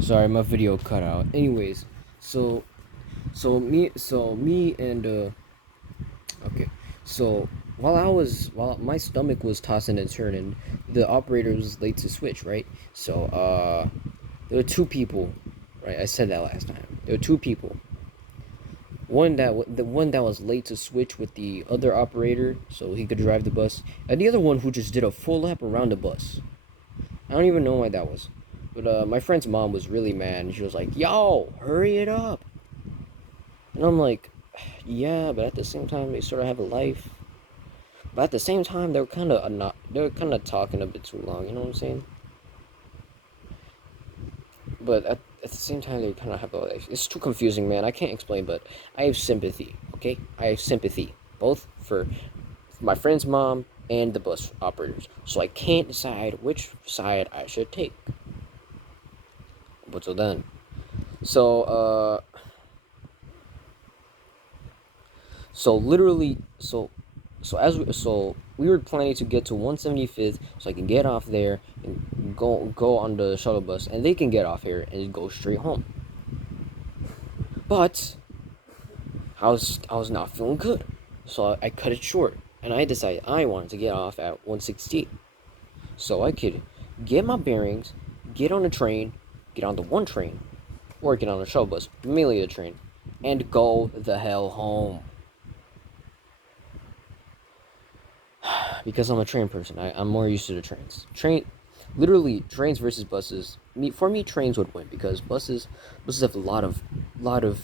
Sorry, my video cut out. Anyways, so me and okay. So while my stomach was tossing and turning, the operator was late to switch, right? So there were two people, right? I said that last time. There were two people. The one that was late to switch with the other operator, so he could drive the bus, and the other one who just did a full lap around the bus. I don't even know why that was. But my friend's mom was really mad, and she was like, "Yo, hurry it up!" And I'm like, "Yeah," but at the same time, they sort of have a life. But at the same time, they're kind of not. They're kind of talking a bit too long. You know what I'm saying? But at the same time, they kind of have a life. It's too confusing, man. I can't explain, but I have sympathy. Okay, I have sympathy both for my friend's mom and the bus operators. So I can't decide which side I should take. But so then, so so literally, so we were planning to get to 175th, so I can get off there and go on the shuttle bus, and they can get off here and go straight home. But I was not feeling good, so I cut it short, and I decided I wanted to get off at 168, so I could get my bearings, get on the train, get on the one train, or get on the shuttle bus, mainly the train, and go the hell home. Because I'm a train person. I'm more used to the trains. Literally trains versus buses. For me, trains would win because buses have a lot of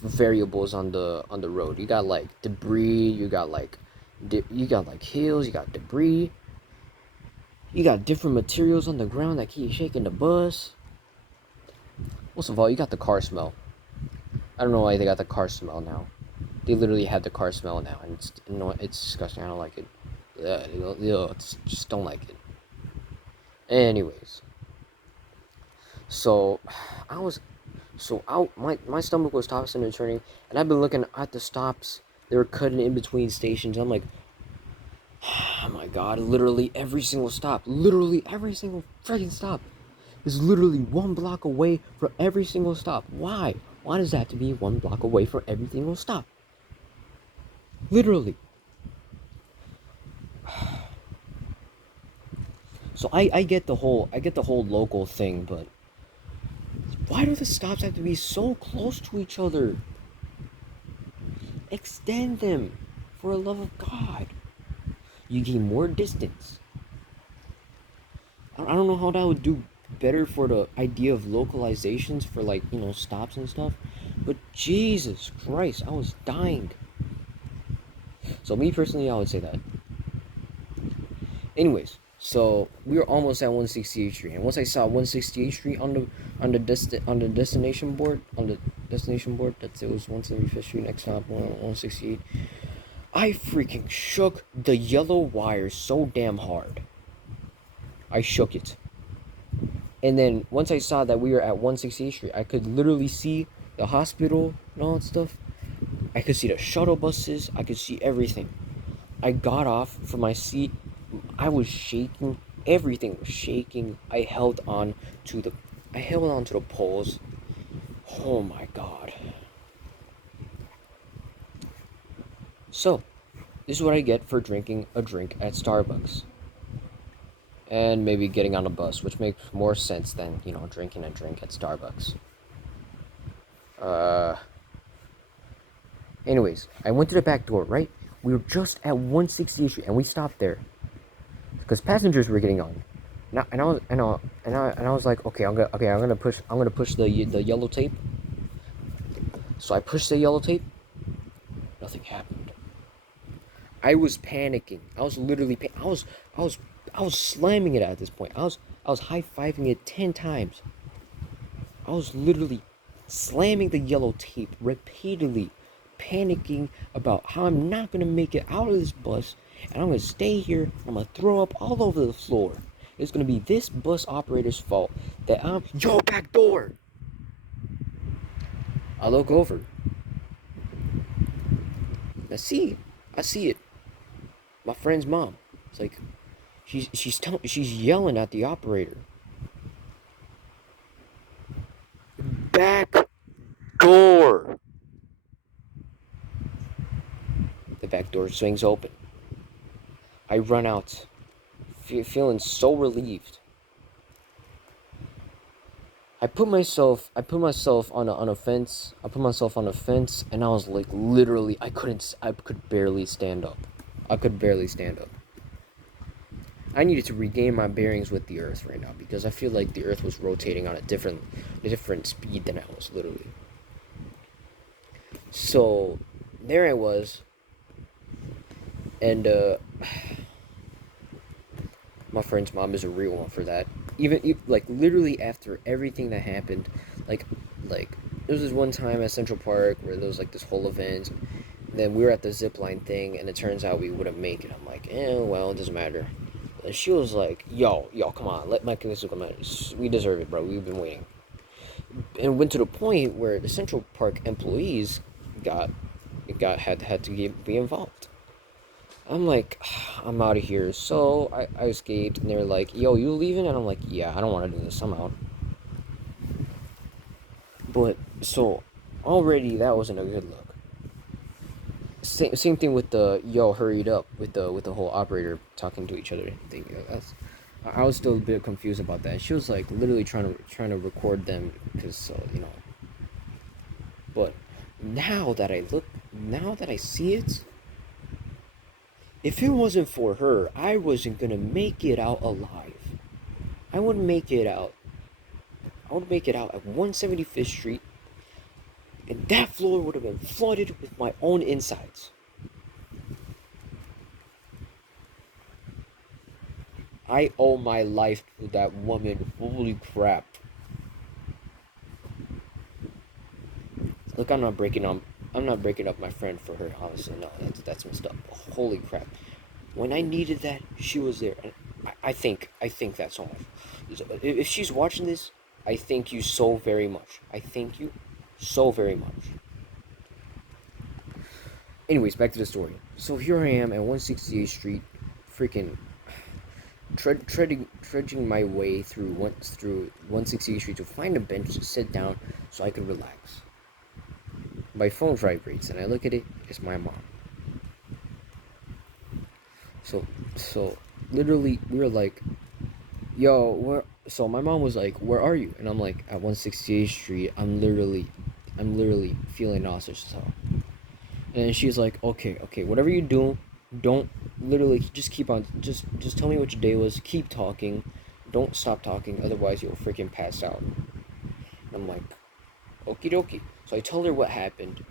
variables on the road. You got like debris. You got like hills. You got debris. You got different materials on the ground that keep shaking the bus. Most of all, you got the car smell. I don't know why they got the car smell now. They literally have the car smell now, and it's disgusting. I don't like it. Yeah, just don't like it. Anyways, so I was so out. My stomach was tossing and turning, and I've been looking at the stops. They were cutting in between stations. I'm like, oh my god! Literally every single freaking stop is literally 1 block away from every single stop. Why? Why does that have to be 1 block away from every single stop? Literally. So I get the whole local thing, but why do the stops have to be so close to each other? Extend them, for the love of God. You gain more distance. I don't know how that would do better for the idea of localizations for like stops and stuff, but Jesus Christ, I was dying. So me personally, I would say that. Anyways, so we were almost at 168th Street, and once I saw 168th Street on the destination board that it was 175th Street next stop 168, I freaking shook the yellow wire so damn hard. I shook it. And then once I saw that we were at 168th Street, I could literally see the hospital and all that stuff. I could see the shuttle buses. I could see everything. I got off from my seat. I was shaking. Everything was shaking. I held on to the poles. Oh my god. So, this is what I get for drinking a drink at Starbucks. And maybe getting on a bus, which makes more sense than, drinking a drink at Starbucks. Uh Anyways, I went to the back door, right? We were just at 160th Street and we stopped there because passengers were getting on. And I was like, okay, I'm gonna push the yellow tape. So I pushed the yellow tape. Nothing happened. I was panicking. I was literally I was slamming it at this point. I was high-fiving it 10 times. I was literally slamming the yellow tape repeatedly, panicking about how I'm not gonna make it out of this bus, and I'm gonna stay here. I'm gonna throw up all over the floor. It's gonna be this bus operator's fault that I'm yo back door. I look over. I see it. My friend's mom. It's like she's yelling at the operator. back door. The back door swings open. I run out, feeling so relieved. I put myself on a fence. I put myself on a fence, and I was like, literally, I could barely stand up. I could barely stand up. I needed to regain my bearings with the Earth right now because I feel like the Earth was rotating on a different speed than I was, literally. So there I was, and my friend's mom is a real one for that. Even like literally after everything that happened, like there was this one time at Central Park where there was like this whole event. Then we were at the zip line thing, and it turns out we wouldn't make it. I'm like, well, it doesn't matter. And she was like, yo, come on, let my kids come out. We deserve it, bro. We've been waiting. And it went to the point where the Central Park employees had to be involved. I'm like, I'm out of here. So I escaped, and they're like, yo, you leaving? And I'm like, yeah, I don't want to do this. I'm out. But so already that wasn't a good look. Same thing with the yo hurried up with the whole operator talking to each other thing. I was still a bit confused about that. She was like literally trying to record them because but now that I see it, if it wasn't for her, I wasn't gonna make it out alive. I would make it out. I would make it out at 175th Street, and that floor would have been flooded with my own insides. I owe my life to that woman. Holy crap. Look, I'm not breaking up my friend for her, honestly. No, that's messed up. Holy crap. When I needed that, she was there. And I think that's so much. If she's watching this, I thank you so very much. I thank you so very much. Anyways, back to the story. So here I am at 168th Street, freaking trudging my way through 168th Street to find a bench to sit down so I could relax. My phone vibrates, and I look at it. It's my mom. So literally, we were like, "Yo, where?" So my mom was like, "Where are you?" And I'm like, "At 168th Street. I'm literally feeling nauseous." So, and she's like, "Okay, whatever you do, don't literally just keep on. Just tell me what your day was. Keep talking. Don't stop talking. Otherwise, you'll freaking pass out." And I'm like, "Okie dokie." So I told her what happened.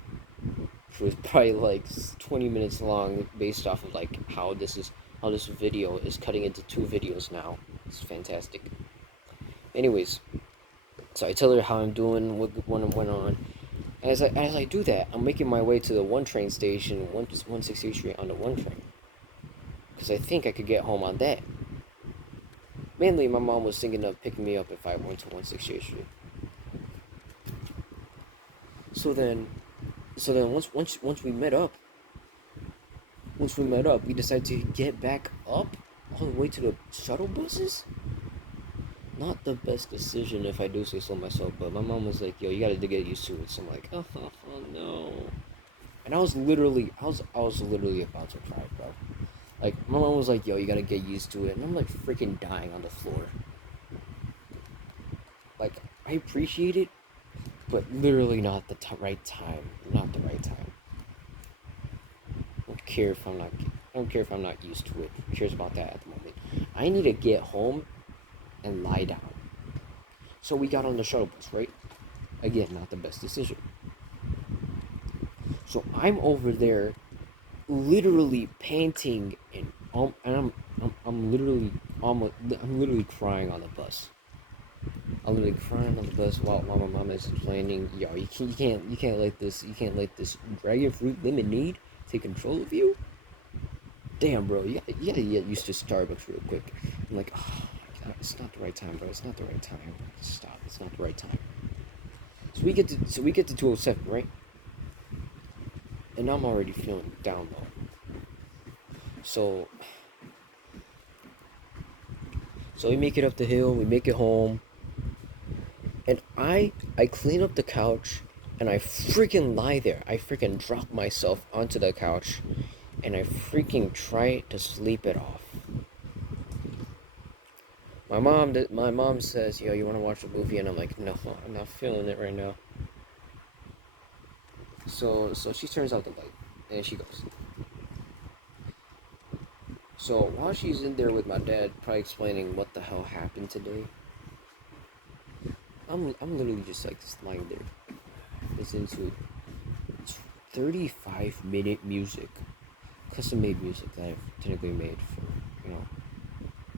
It was probably like 20 minutes long, based off of like how this video is cutting into two videos now. It's fantastic. Anyways, so I tell her how I'm doing, what went on. As I do that, I'm making my way to the 1 train station, 168th Street on the 1 train, because I think I could get home on that. Mainly, my mom was thinking of picking me up if I went to 168th Street. So then once we met up, we decided to get back up all the way to the shuttle buses. Not the best decision, if I do say so myself, but my mom was like, "Yo, you gotta get used to it." So I'm like, "Oh no," and I was literally about to cry, bro. Like my mom was like, "Yo, you gotta get used to it," and I'm like freaking dying on the floor. Like I appreciate it, but literally not the right time. Not the right time. I don't care if I'm not used to it. Who cares about that at the moment? I need to get home and lie down. So we got on the shuttle bus, right? Again, not the best decision. So I'm over there, literally panting, and I'm literally crying on the bus. I'm literally crying on the bus while my mom is explaining, "Yo, you can't let this dragonfruit lemonade take control of you." Damn, bro, you gotta get used to Starbucks real quick. I'm like, oh, it's not the right time, bro. It's not the right time. Stop. It's not the right time. So we get to 207, right? And I'm already feeling down low. So we make it up the hill. We make it home. And I clean up the couch and I freaking lie there. I freaking drop myself onto the couch and I freaking try to sleep it off. My mom says, "Yo, you want to watch a movie?" And I'm like, "No, I'm not feeling it right now." So she turns out the light and she goes. So while she's in there with my dad, probably explaining what the hell happened today, I'm literally just like lying there, listening to 35-minute music, custom made music that I've technically made for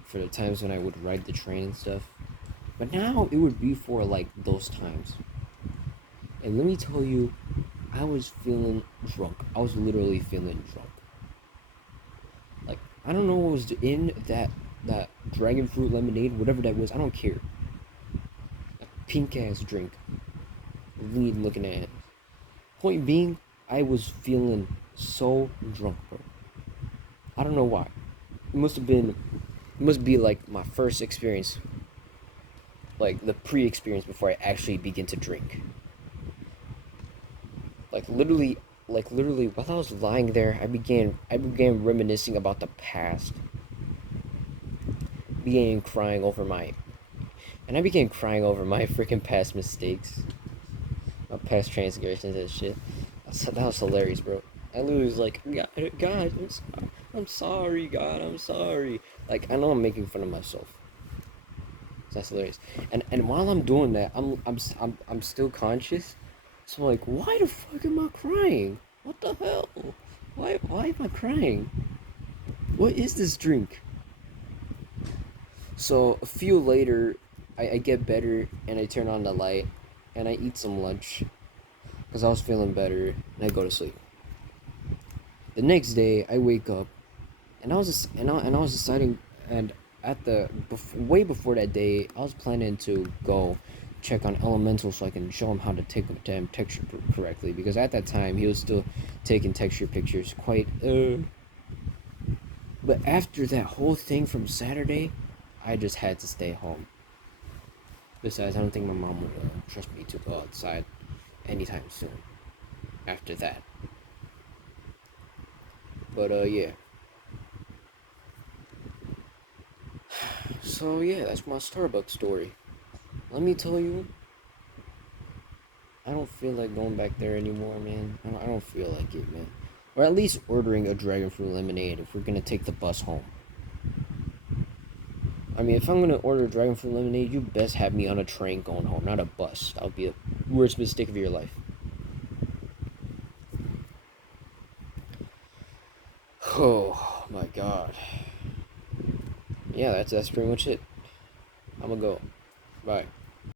for the times when I would ride the train and stuff. But now it would be for like those times. And let me tell you, I was feeling drunk. I was literally feeling drunk. Like I don't know what was in that dragonfruit lemonade, whatever that was. I don't care. A pink ass drink. Weird looking at it. Point being, I was feeling so drunk, bro. I don't know why. It must be like my first experience, like the pre-experience before I actually begin to drink. Like literally, while I was lying there, I began reminiscing about the past. Began crying over my, and I began crying over my freaking past mistakes, my past transgressions and shit. That was hilarious, bro. I literally was like, God, I'm sorry, God, I'm sorry. Like I know I'm making fun of myself. That's hilarious. And while I'm doing that, I'm still conscious. So like, why the fuck am I crying? What the hell? Why am I crying? What is this drink? So a few later, I get better and I turn on the light and I eat some lunch because I was feeling better and I go to sleep. The next day I wake up and I was deciding and way before that day I was planning to go check on elemental so I can show him how to take a damn texture correctly because at that time he was still taking texture pictures quite but after that whole thing from Saturday I just had to stay home. Besides, I don't think my mom would trust me to go outside anytime soon after that. But yeah. So yeah, that's my Starbucks story. Let me tell you, I don't feel like going back there anymore, man. I don't feel like it, man. Or at least ordering a dragonfruit lemonade if we're gonna take the bus home. I mean, if I'm gonna order dragonfruit lemonade, you best have me on a train going home, not a bus. That would be the worst mistake of your life. Oh my god. Yeah, that's pretty much it. I'm gonna go. Bye.